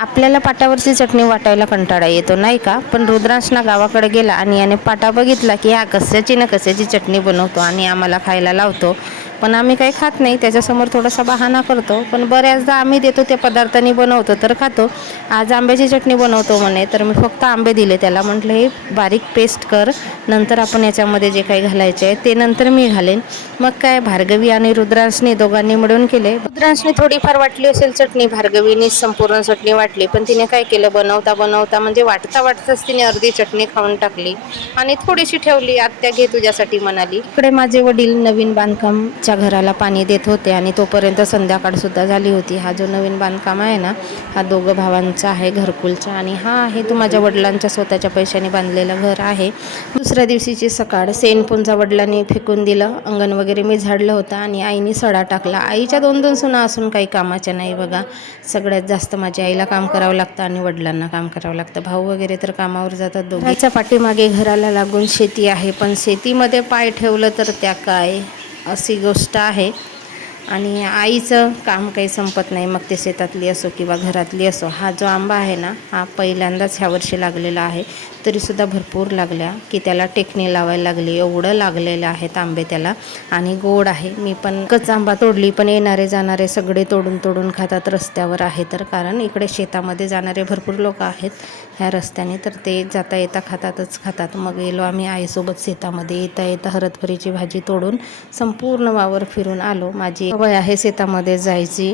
आपल्याला पाटावरची चटणी वाटायला कंटाळा येतो नाही का, पण रुद्रांश ना गावाकडे गेला आणि याने पाटा बघितला की हा कशाची ना कशाची चटणी बनवतो आणि आम्हाला खायला लावतो. पण आम्ही काही खात नाही, त्याच्यासमोर थोडासा बहाणा करतो. पण बऱ्याचदा आम्ही देतो त्या पदार्थांनी बनवतो तर खातो. आज आंब्याची चटणी बनवतो म्हणे, तर मी फक्त आंबे दिले त्याला. म्हटलं हे बारीक पेस्ट कर, नंतर आपण याच्यामध्ये जे काही घालायचे आहे ते नंतर मी घालेन. मग काय भार्गवी आणि रुद्रांशने दोघांनी मिळून केले. रुद्रांशने थोडीफार वाटली असेल चटणी, भार्गवीने संपूर्ण चटणी वाटली. पण तिने काय केलं, बनवता बनवता म्हणजे वाटता वाटताच तिने अर्धी चटणी खाऊन टाकली आणि थोडीशी ठेवली. आत्या घे तुझ्यासाठी म्हणाली. इकडे माझे वडील नवीन बांधकामच्या घराला पाणी देत होते आणि तोपर्यंत संध्याकाळ सुद्धा झाली होती. हा जो नवीन बांधकाम आहे ना, हा दोघं भावांचा आहे घरकुलचा, आणि हा आहे तो माझ्या वडिलांच्या स्वतःच्या पैशाने बांधलेलं घर आहे. दुसऱ्या दिवशीची सकाळ, सेनपुंजा वडिलांनी फेकून दिलं, अंगण वगैरे मी झाडलं होतं आणि आईने सडा टाकला. आईच्या 2-2 सुना असून काही कामाच्या नाही बघा. सगळ्यात जास्त माझ्या आईला काम करावं लागतं आणि वडिलांना काम करावं लागतं. भाऊ वगैरे तर कामावर जातात दोघे. घराच्या पाठीमागे घराला लागून शेती आहे, पण शेतीमध्ये पाय ठेवलं तर त्या काय अशी गोष्ट आहे. आणि आईचं काम काही संपत नाही, मग ते शेतातली असो किंवा घरातली असो. हा जो आंबा आहे ना, हा पहिल्यांदाच ह्या वर्षी लागलेला आहे, तरीसुद्धा भरपूर लागल्या की त्याला टेकणी लावायला लागली. एवढं लागलेलं आहेत आंबे त्याला, आणि गोड आहे. मी पण कच्चा आंबा तोडली, पण येणारे जाणारे सगळे तोडून तोडून खातात. रस्त्यावर आहे तर, कारण इकडे शेतामध्ये जाणारे भरपूर लोक आहेत ह्या रस्त्याने, तर ते जाता येता खातात. मग गेलो आम्ही आईसोबत शेतामध्ये. येता येता हरभऱ्याची भाजी तोडून संपूर्ण वावर फिरून आलो. माझी सवय आहे शेतामध्ये जायची.